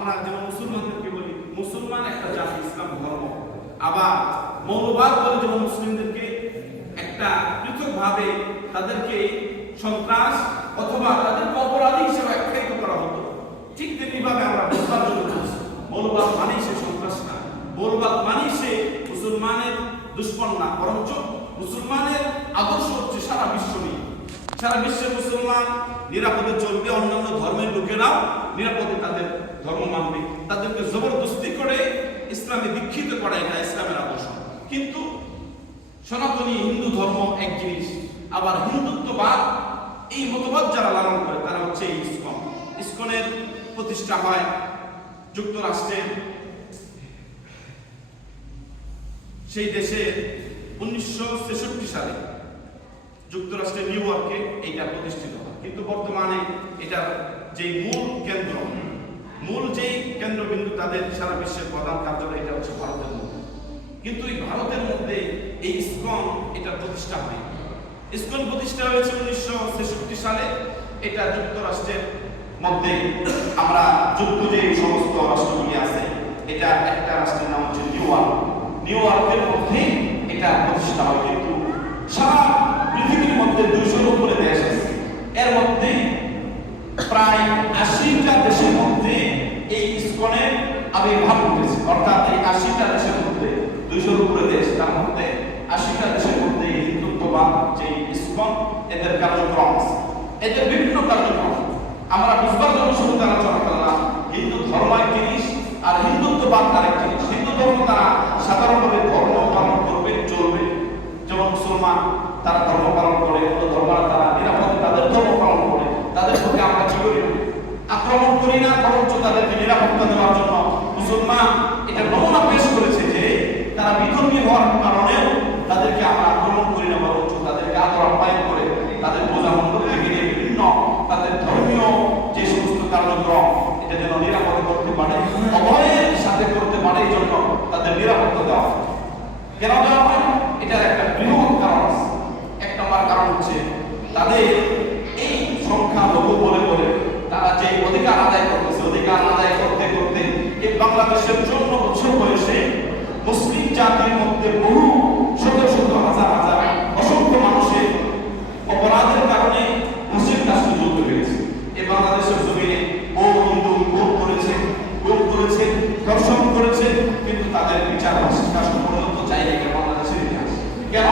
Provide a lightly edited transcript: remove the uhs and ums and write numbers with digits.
আমরা যেমন মুসলমানদেরকে বলি মুসলমান একটা জাতি, ইসলাম ধর্ম, আবার মৌলবাদ বলে যেমন মুসলিমদেরকে একটা পৃথকভাবে তাদেরকে সন্ত্রাস অথবা তাদেরকে অপরাধী হিসেবে আখ্যায়িত করা হতো, ঠিক তেমনিভাবে আমরা বুঝবার জন্য বলছি মৌলবাদ মানেই সে সন্ত্রাস না, মৌলবাদ মানেই সে মুসলমানের দুশ্মন না, বরঞ্চ মুসলমানের আদর্শ হচ্ছে সারা বিশ্ব নিয়ে, সারা বিশ্বের মুসলমান নিরাপদে চলবে, অন্যান্য ধর্মের লোকেরাও নিরাপদে তাদের ধর্ম মানবে, তাদেরকে জবরদস্তি করে ইসলামে দীক্ষিত করা এটা ইসলামের আদর্শ। কিন্তু সনাতনী হিন্দু ধর্ম এক জিনিস, আবার হিন্দুত্ববাদ এই মতবাদ যারা লালন করে তারা হচ্ছে ইসকন। ইসকনের প্রতিষ্ঠা হয় যুক্তরাষ্ট্রের সেই দেশে 1966 সালে যুক্তরাষ্ট্রের নিউ ইয়র্কে এইটা প্রতিষ্ঠিত হয়। কিন্তু বর্তমানে এটার যে মূল কেন্দ্রবিন্দু তাদের সারা বিশ্বের প্রধান কার্যালয় এটা হচ্ছে ভারতের মধ্যে। কিন্তু এই ভারতের মধ্যে এই ইসকন এটা প্রতিষ্ঠা হয়। ইসকন প্রতিষ্ঠা হয়েছে 1966 সালে। এটা যুক্তরাষ্ট্রের মধ্যে আমরা যুক্ত যে সমস্ত রাষ্ট্রগুলি আছে এটা একটা রাষ্ট্রের নাম হচ্ছে নিউ ইয়র্কের মধ্যে এটা প্রতিষ্ঠা হয়। কিন্তু সারা পৃথিবীর মধ্যে 200-এর উপরে দেশ আছে, এর মধ্যে প্রায় 80টা দেশের মধ্যে এই ইসকনের আবির্ভাব ঘটেছে। অর্থাৎ এই 80টা দেশের মধ্যে 200-এর উপরে দেশ, তার মধ্যে 80টা দেশের মধ্যে হিন্দুত্ববাদ যে ইসকন এদের কার্যক্রম আছে, এদের বিভিন্ন কার্যক্রম আমরা বুঝবার জন্য শুধু আলোচনা করলাম। হিন্দু ধর্ম এক জিনিস আর হিন্দুত্ববাদ আরেক জিনিস। হিন্দু ধর্ম তারা সাধারণভাবে ধর্ম পালন করবে, চলবে, যেমন মুসলমান তারা ধর্ম পালন করে, অন্য ধর্মরা তারা নিরাপদে তাদের ধর্ম পালন করে, তাদের প্রতি আমরা কি করি না, আক্রমণ করি না, বরঞ্চ তাদেরকে নিরাপত্তা দেওয়ার জন্য মুসলমান এটা নমুনা পেশ করেছে যে তারা বিধর্মী হওয়ার কারণেও তাদেরকে আমরা আক্রমণ করি না, বরঞ্চ তাদেরকে আদর আপ্যায়ন করে তাদের বোঝামন্দ থেকে নিয়ে বিভিন্ন তাদের ধর্মীয় যে সমস্ত কার্যক্রম এটা যেন নিরাপদে করতে পারে, অভয়ের সাথে করতে পারে, এই জন্য তাদের নিরাপত্তা দেওয়া। কেন দেওয়া হয়? এটার একটা বৃহৎ কারণ আছে। এক নম্বর কারণ হচ্ছে তাদের এই সংখ্যা লঘু বলে বলে তারা যে অধিকার আদায় করতেছে, অধিকার আদায় করতে করতে এই বাংলাদেশের 54 বছর বয়সে মুসলিম জাতির মধ্যে বহু শত শত হাজার হাজার অসংখ্য মানুষের অপরাধের কারণে হাসির কাছে জ্বলতে পেরেছে। এই বাংলাদেশের জমিনে ও হিন্দু খুন করেছে, গুম করেছে, ধর্ষণ করেছে, কিন্তু তাদের বিচার হাসির কাছে পর্যন্ত চাইলে বাংলাদেশের ইতিহাস। কেন?